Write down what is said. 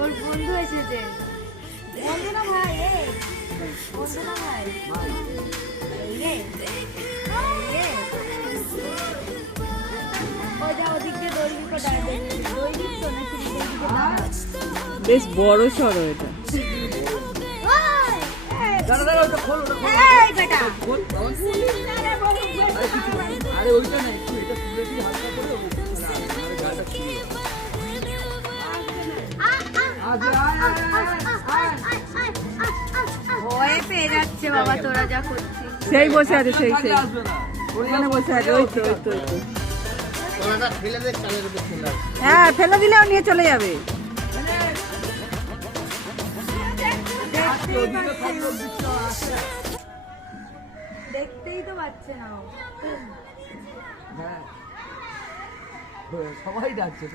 ওর বন্ধু এসেছে, বন্ধু না ভাই, বন্ধু না ভাই, বেশ বড় সড়ো এটা। ভয়ে পেয়ে যাচ্ছে বাবা, তোরা যা করছিস। সেই বসে আছে, সেই ওখানে বসে আছে, ওই তো ওই তো ওই তো। হ্যাঁ, ফেলে দিলেও নিয়ে চলে যাবে। দেখতেই তো পাচ্ছে না। সবাই ডাকছে।